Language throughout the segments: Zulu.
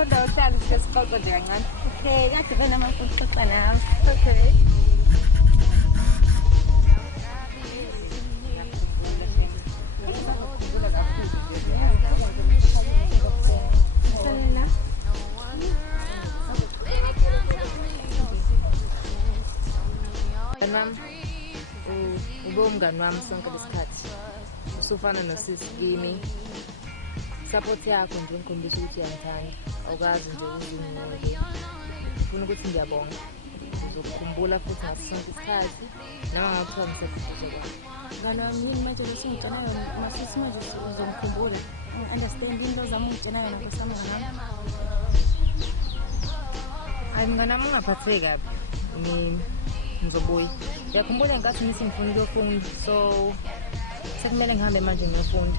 Kodwa uhlala sesixoxa nje kancane. Okay, kade benamafutha xoxa nawe. Okay. Mama, ube umngani wami sonke lesikhathi. Usufana nosisi kimi. Support yakho nje ngikhombisa ukuthi uyangithanda. Awukazi nje uzinqobe. Ufuna ukuthi ngiyabonga. Ngizokukhumbula futhi ngaso sonke isikhathi. Noma ngakuthiwa ngiseduze kwakho. Ngalo yini manje lesingitshela yona masisi manje uzomkhumbula. Understand into zami ungitshela yona kusama ngami. Hayi mngani wami ungaphatheki kabi. Ngizobuya. Ngiyakhumbula ngenkathi ngithi ngifuna ukuyofunda so sekumele ngihambe manje ngiyofunda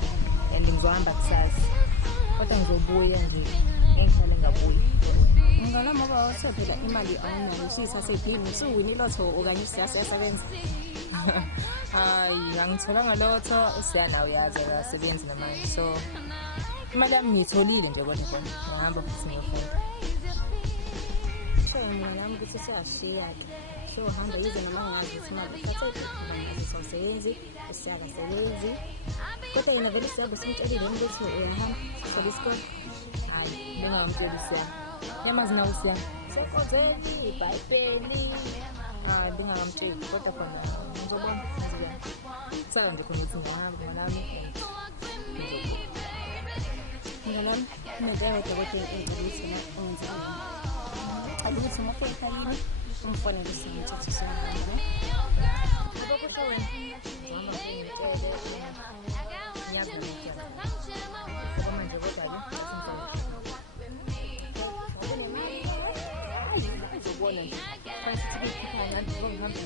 and ngizohamba kusasa. Kodwa ngizobuya nje engihlale ngabuyi. Ngalo ngoba wasephela imali awunayo shisa sedini usuwini lotho okanye siyasebenza. Hayi angitholanga lotho usiyana uyazi akasebenzi namanje so imali yami ngiyitholile nje kodwa khona ngihamba futhi ngiyofunda. Mina nami ukuthi siyashiya-ke so hamba yize noma ngazi ukuthi imali uthathe ngazi sosebenzi usiyakasebenzi kodwa yena vele siyabe simtshelile ukuthi uyahamba sobe isikole. Hayi bengamtsheli usiyana yamazi nawe usiyana sekozeni ibhayibheli. Hayi bengamtsheli kodwa khona ngizobona ngizobona saka nje khona ukuthi ngihamba ngalami ngalami nento eyodwa kodwa ukuthi na ungenzani ukuthi ngofika yini umfonele simthetho sahamba ngoba kusho wena ngihamba ngitshele ngiyazi ukuthi ngoba manje kodwa ke ngizobona nje fanele sithi kukhona ngihamba